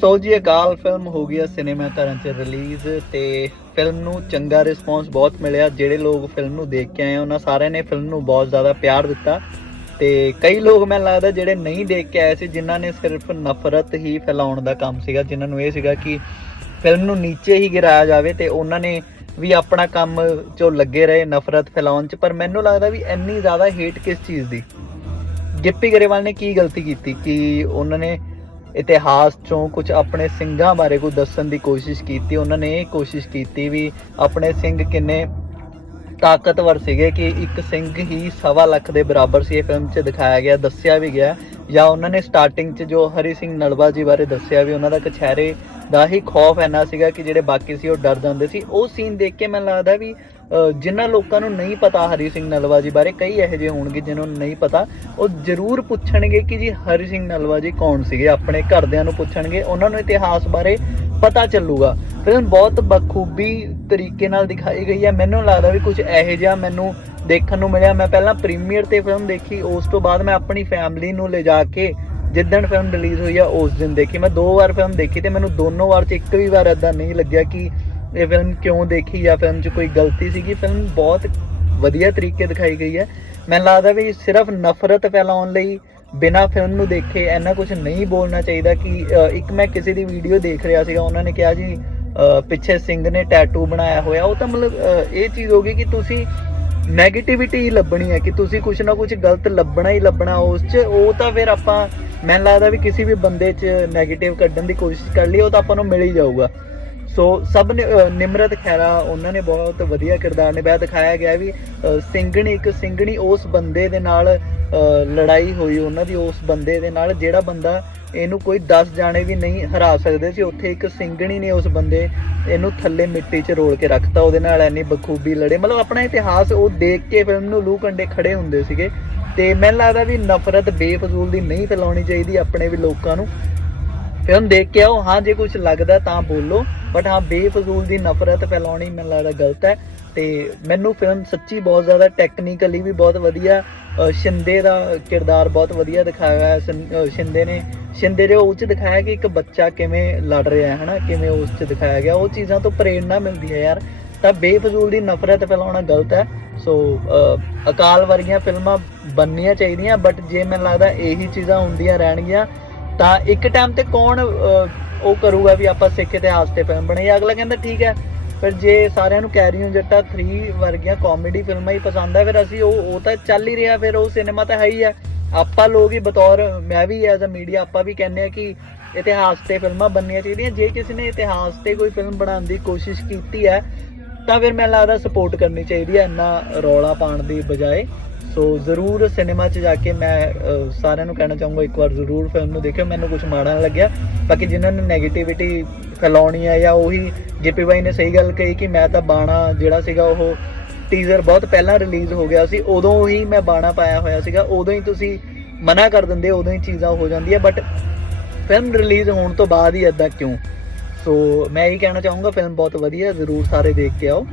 ਸੋ ਜੀ ਅਕਾਲ ਫਿਲਮ ਹੋ ਗਈ ਆ ਸਿਨੇਮਾ ਘਰਾਂ 'ਚ ਰਿਲੀਜ਼ ਤੇ ਫਿਲਮ ਨੂੰ ਚੰਗਾ ਰਿਸਪੌਂਸ ਬਹੁਤ ਮਿਲਿਆ। ਜਿਹੜੇ ਲੋਕ ਫਿਲਮ ਨੂੰ ਦੇਖ ਕੇ ਆਏ ਉਹਨਾਂ ਸਾਰਿਆਂ ਨੇ ਫਿਲਮ ਨੂੰ ਬਹੁਤ ਜ਼ਿਆਦਾ ਪਿਆਰ ਦਿੱਤਾ। ਤੇ ਕਈ ਲੋਕ ਮੈਨੂੰ ਲੱਗਦਾ ਜਿਹੜੇ ਨਹੀਂ ਦੇਖ ਕੇ ਆਏ ਸੀ, ਜਿਨ੍ਹਾਂ ਨੇ ਸਿਰਫ ਨਫ਼ਰਤ ਹੀ ਫੈਲਾਉਣ ਦਾ ਕੰਮ ਸੀਗਾ, ਜਿਨ੍ਹਾਂ ਨੂੰ ਇਹ ਸੀਗਾ ਕਿ ਫਿਲਮ ਨੂੰ ਨੀਚੇ ਹੀ ਗਿਰਾਇਆ ਜਾਵੇ ਤੇ ਉਹਨਾਂ ਨੇ ਵੀ ਆਪਣਾ ਕੰਮ ਚੋਂ ਲੱਗੇ ਰਹੇ ਨਫ਼ਰਤ ਫੈਲਾਉਣ 'ਚ। ਪਰ ਮੈਨੂੰ ਲੱਗਦਾ ਵੀ ਇੰਨੀ ਜ਼ਿਆਦਾ ਹੇਟ ਕਿਸ ਚੀਜ਼ ਦੀ? ਗਿੱਪੀ ਗਰੇਵਾਲ ਨੇ ਕੀ ਗਲਤੀ ਕੀਤੀ? ਕਿ ਉਹਨਾਂ ਨੇ ਇਤਿਹਾਸ ਚੋਂ ਕੁਝ ਆਪਣੇ ਸਿੰਘਾਂ ਬਾਰੇ ਕੁਝ ਦੱਸਣ ਦੀ ਕੋਸ਼ਿਸ਼ ਕੀਤੀ, ਉਹਨਾਂ ਨੇ ਇਹ ਕੋਸ਼ਿਸ਼ ਕੀਤੀ ਵੀ ਆਪਣੇ ਸਿੰਘ ਕਿੰਨੇ ਤਾਕਤਵਰ ਸੀਗੇ ਕਿ ਇੱਕ ਸਿੰਘ ਹੀ ਸਵਾ ਲੱਖ ਦੇ ਬਰਾਬਰ ਸੀ, ਇਹ ਫਿਲਮ 'ਚ ਦਿਖਾਇਆ ਗਿਆ, ਦੱਸਿਆ ਵੀ ਗਿਆ। ਜਾਂ ਉਹਨਾਂ ਨੇ ਸਟਾਰਟਿੰਗ 'ਚ ਜੋ ਹਰੀ ਸਿੰਘ ਨਲਵਾ ਜੀ ਬਾਰੇ ਦੱਸਿਆ ਵੀ ਉਹਨਾਂ ਦਾ ਕਛਹਿਰੇ ਦਾ ਹੀ ਖੌਫ ਇੰਨਾ ਸੀਗਾ ਕਿ ਜਿਹੜੇ ਬਾਕੀ ਸੀ ਉਹ ਡਰ ਜਾਂਦੇ ਸੀ। ਉਹ ਸੀਨ ਦੇਖ ਕੇ ਮੈਨੂੰ ਲੱਗਦਾ ਵੀ ਜਿਨ੍ਹਾਂ ਲੋਕਾਂ ਨੂੰ ਨਹੀਂ ਪਤਾ ਹਰੀ ਸਿੰਘ ਨਲਵਾ ਜੀ ਬਾਰੇ, ਕਈ ਇਹੋ ਜਿਹੇ ਹੋਣਗੇ ਜਿਨ੍ਹਾਂ ਨੂੰ ਨਹੀਂ ਪਤਾ। ਉਹ ਜ਼ਰੂਰ ਪੁੱਛਣਗੇ ਕਿ ਜੀ ਹਰੀ ਸਿੰਘ ਨਲਵਾ ਜੀ ਕੌਣ ਸੀਗੇ? ਆਪਣੇ ਘਰਦਿਆਂ ਨੂੰ ਪੁੱਛਣਗੇ, ਉਹਨਾਂ ਨੂੰ ਇਤਿਹਾਸ ਬਾਰੇ ਪਤਾ ਚੱਲੂਗਾ। ਫਿਲਮ ਬਹੁਤ ਬਖੂਬੀ ਤਰੀਕੇ ਨਾਲ ਦਿਖਾਈ ਗਈ ਹੈ। ਮੈਨੂੰ ਲੱਗਦਾ ਵੀ ਕੁਝ ਇਹੋ ਜਿਹਾ ਮੈਨੂੰ ਦੇਖਣ ਨੂੰ ਮਿਲਿਆ। ਮੈਂ ਪਹਿਲਾਂ ਪ੍ਰੀਮੀਅਰ ਤੇ ਫਿਲਮ ਦੇਖੀ, ਉਸ ਤੋਂ ਬਾਅਦ ਮੈਂ ਆਪਣੀ ਫੈਮਿਲੀ ਨੂੰ ਲਿਜਾ ਕੇ ਜਿੱਦਣ ਫਿਲਮ ਰਿਲੀਜ਼ ਹੋਈ ਆ, ਉਸ ਦਿਨ ਦੇਖੀ। ਮੈਂ ਦੋ ਵਾਰ ਫਿਲਮ ਦੇਖੀ ਤੇ ਮੈਨੂੰ ਦੋਨੋਂ ਵਾਰ ਚ ਇੱਕ ਵੀ ਵਾਰ ਇਦਾਂ ਨਹੀਂ ਲੱਗਿਆ ਕਿ ਇਹ ਫਿਲਮ ਕਿਉਂ ਦੇਖੀ ਜਾਂ ਫਿਲਮ 'ਚ ਕੋਈ ਗਲਤੀ ਸੀਗੀ? ਫਿਲਮ ਬਹੁਤ ਵਧੀਆ ਤਰੀਕੇ ਦਿਖਾਈ ਗਈ ਹੈ। ਮੈਨੂੰ ਲੱਗਦਾ ਵੀ ਸਿਰਫ ਨਫ਼ਰਤ ਫੈਲਾਉਣ ਲਈ ਬਿਨਾ ਫਿਲਮ ਨੂੰ ਦੇਖੇ ਇੰਨਾ ਕੁਝ ਨਹੀਂ ਬੋਲਣਾ ਚਾਹੀਦਾ ਕਿ ਇੱਕ ਮੈਂ ਕਿਸੇ ਦੀ ਵੀਡੀਓ ਦੇਖ ਰਿਹਾ ਸੀਗਾ, ਉਹਨਾਂ ਨੇ ਕਿਹਾ ਜੀ ਪਿੱਛੇ ਸਿੰਘ ਨੇ ਟੈਟੂ ਬਣਾਇਆ ਹੋਇਆ। ਉਹ ਤਾਂ ਮਤਲਬ ਇਹ ਚੀਜ਼ ਹੋ ਗਈ ਕਿ ਤੁਸੀਂ 네ਗੇਟਿਵਿਟੀ ਹੀ ਲੱਭਣੀ ਹੈ, ਕਿ ਤੁਸੀਂ ਕੁਝ ਨਾ ਕੁਝ ਗਲਤ ਲੱਭਣਾ ਹੀ ਲੱਭਣਾ ਉਸ 'ਚ। ਉਹ ਤਾਂ ਫਿਰ ਆਪਾਂ, ਮੈਨੂੰ ਲੱਗਦਾ ਵੀ ਕਿਸੇ ਵੀ ਬੰਦੇ 'ਚ 네ਗੇਟਿਵ ਕੱਢਣ ਦੀ ਕੋਸ਼ਿਸ਼ ਕਰ ਲਈ, ਉਹ ਤਾਂ ਆਪਾਂ ਨੂੰ ਮਿਲ ਹੀ ਜਾਊਗਾ। ਸੋ ਸਭ ਨੇ ਨਿਮਰਤ ਖੈਰਾ ਉਹਨਾਂ ਨੇ ਬਹੁਤ ਵਧੀਆ ਕਿਰਦਾਰ ਨਿਭਾਇਆ। ਦਿਖਾਇਆ ਗਿਆ ਵੀ ਅ, ਸਿੰਘਣੀ ਇੱਕ ਸਿੰਘਣੀ ਉਸ ਬੰਦੇ ਦੇ ਨਾਲ ਲੜਾਈ ਹੋਈ ਉਹਨਾਂ ਦੀ ਉਸ ਬੰਦੇ ਦੇ ਨਾਲ ਜਿਹੜਾ ਬੰਦਾ ਇਹਨੂੰ ਕੋਈ 10 ਜਾਣੇ ਵੀ ਨਹੀਂ ਹਰਾ ਸਕਦੇ ਸੀ ਉੱਥੇ ਇੱਕ ਸਿੰਘਣੀ ਨੇ ਉਸ ਬੰਦੇ ਇਹਨੂੰ ਥੱਲੇ ਮਿੱਟੀ 'ਚ ਰੋਲ ਕੇ ਰੱਖਤਾ ਉਹਦੇ ਨਾਲ ਐਨੀ ਬਖੂਬੀ ਲੜੇ। ਮਤਲਬ ਆਪਣਾ ਇਤਿਹਾਸ ਉਹ ਦੇਖ ਕੇ ਫਿਲਮ ਨੂੰ ਲੂ ਕੰਡੇ ਖੜੇ ਹੁੰਦੇ ਸੀਗੇ। ਤੇ ਮੈਨੂੰ ਲੱਗਦਾ ਵੀ ਨਫ਼ਰਤ ਬੇਫਜ਼ੂਲ ਦੀ ਨਹੀਂ ਫੈਲਾਉਣੀ ਚਾਹੀਦੀ ਆਪਣੇ ਵੀ ਲੋਕਾਂ ਨੂੰ। ਫਿਲਮ ਦੇਖ ਕੇ ਆਓ ਹਾਂ ਜੇ ਕੁਝ ਲੱਗਦਾ ਤਾਂ ਬੋਲੋ। ਬਟ ਹਾਂ ਬੇਫਜ਼ੂਲ ਦੀ ਨਫ਼ਰਤ ਫੈਲਾਉਣੀ ਮੈਨੂੰ ਲੱਗਦਾ ਗਲਤ ਹੈ। ਤੇ ਮੈਨੂੰ ਫਿਲਮ ਸੱਚੀ ਬਹੁਤ ਜ਼ਿਆਦਾ ਟੈਕਨੀਕਲੀ ਵੀ ਬਹੁਤ ਵਧੀਆ ਅ, ਸ਼ਿੰਦੇ ਦਾ ਕਿਰਦਾਰ ਬਹੁਤ ਵਧੀਆ ਦਿਖਾਇਆ ਹੋਇਆ ਹੈ ਸਿੰ- ਅ, ਸ਼ਿੰਦੇ ਨੇ। ਸ਼ਿੰਦੇ ਦੇ ਉਹ ਚ ਦਿਖਾਇਆ ਕਿ ਇੱਕ ਬੱਚਾ ਕਿਵੇਂ ਲੜ ਰਿਹਾ ਹੈ ਹਨਾ? ਕਿਵੇਂ ਉਸ ਚ ਦਿਖਾਇਆ ਗਿਆ। ਉਹ ਚੀਜ਼ਾਂ ਤੋਂ ਪ੍ਰੇਰਣਾ ਮਿਲਦੀ ਹੈ ਯਾਰ। ਤਾਂ ਬੇਫਜ਼ੂਲ ਦੀ ਨਫ਼ਰਤ ਫੈਲਾਉਣਾ ਗਲਤ ਹੈ। ਸੋ ਅਕਾਲ ਵਰਗੀਆਂ ਫਿਲਮਾਂ ਬਣਨੀਆਂ ਚਾਹੀਦੀਆਂ ਬਟ ਜੇ ਮੈਨੂੰ ਲੱਗਦਾ ਇਹੀ ਚੀਜ਼ਾਂ ਹੁੰਦੀਆਂ ਰਹਿਣਗੀਆਂ ਤਾਂ ਇੱਕ ਟਾਈਮ ਤੇ ਕੌਣ ਉਹ ਕਰੂਗਾ ਵੀ ਆਪਾਂ ਸਿੱਖ ਇਤਿਹਾਸ ਤੇ ਫਿਲਮ ਬਣਾਈ ਅਗਲਾ ਕਹਿੰਦਾ, ਠੀਕ ਹੈ, ਫਿਰ ਜੇ ਸਾਰਿਆਂ ਨੂੰ ਕੈਰੀ ਜੱਟਾ 3 ਵਰਗੀਆਂ ਕਾਮੇਡੀ ਫਿਲਮਾਂ ਹੀ ਪਸੰਦ ਆ, ਫਿਰ ਅਸੀਂ ਉਹ ਉਹ ਤਾਂ ਚੱਲ ਹੀ ਰਿਹਾ, ਫਿਰ ਉਹ ਸਿਨੇਮਾ ਤਾਂ ਹੈ ਹੀ ਆ। ਆਪਾਂ ਲੋਕ ਹੀ ਬਤੌਰ, ਮੈਂ ਵੀ ਐਜ਼ ਅ ਮੀਡੀਆ ਆਪਾਂ ਵੀ ਕਹਿੰਦੇ ਆ ਕਿ ਇਤਿਹਾਸ ਤੇ ਫਿਲਮਾਂ ਬਣਨੀਆਂ ਚਾਹੀਦੀਆਂ। ਜੇ ਕਿਸੇ ਨੇ ਇਤਿਹਾਸ ਤੇ ਕੋਈ ਫਿਲਮ ਬਣਾਉਣ ਦੀ ਕੋਸ਼ਿਸ਼ ਕੀਤੀ ਹੈ, ਤਾਂ ਫਿਰ ਮੈਨੂੰ ਲੱਗਦਾ ਸਪੋਰਟ ਕਰਨੀ ਚਾਹੀਦੀ ਹੈ, ਇੰਨਾ ਰੌਲਾ ਪਾਉਣ ਦੀ ਬਜਾਏ। ਸੋ ਜ਼ਰੂਰ ਸਿਨੇਮਾ 'ਚ ਜਾ ਕੇ ਮੈਂ ਸਾਰਿਆਂ ਨੂੰ ਕਹਿਣਾ ਚਾਹੂੰਗਾ, ਇੱਕ ਵਾਰ ਜ਼ਰੂਰ ਫਿਲਮ ਨੂੰ ਦੇਖਿਓ। ਮੈਨੂੰ ਕੁਝ ਮਾੜਾ ਨਾ ਲੱਗਿਆ। ਬਾਕੀ ਜਿਨ੍ਹਾਂ ਨੇ 네ਗੇਟਿਵਿਟੀ ਫੈਲਾਉਣੀ ਹੈ ਜਾਂ ਉਹੀ ਜੇਪੀ ਬਾਈ ਨੇ ਸਹੀ ਗੱਲ ਕਹੀ ਕਿ ਮੈਂ ਤਾਂ ਬਾਣਾ ਜਿਹੜਾ ਸੀਗਾ, ਉਹ ਟੀਜ਼ਰ ਬਹੁਤ ਪਹਿਲਾਂ ਰਿਲੀਜ਼ ਹੋ ਗਿਆ ਸੀ। ਉਦੋਂ ਹੀ ਮੈਂ ਬਾਣਾ ਪਾਇਆ ਹੋਇਆ ਸੀਗਾ। ਉਦੋਂ ਹੀ ਤੁਸੀਂ ਮਨਾ ਕਰ ਦਿੰਦੇ, ਉਦੋਂ ਹੀ ਚੀਜ਼ਾਂ ਹੋ ਜਾਂਦੀਆਂ। ਬਟ ਫਿਲਮ ਰਿਲੀਜ਼ ਹੋਣ ਤੋਂ ਬਾਅਦ ਹੀ ਇਦਾਂ ਕਿਉਂ? ਸੋ ਮੈਂ ਇਹ ਕਹਿਣਾ ਚਾਹੂੰਗਾ ਫਿਲਮ ਬਹੁਤ ਵਧੀਆ, ਜ਼ਰੂਰ ਸਾਰੇ ਦੇਖ ਕੇ ਆਓ।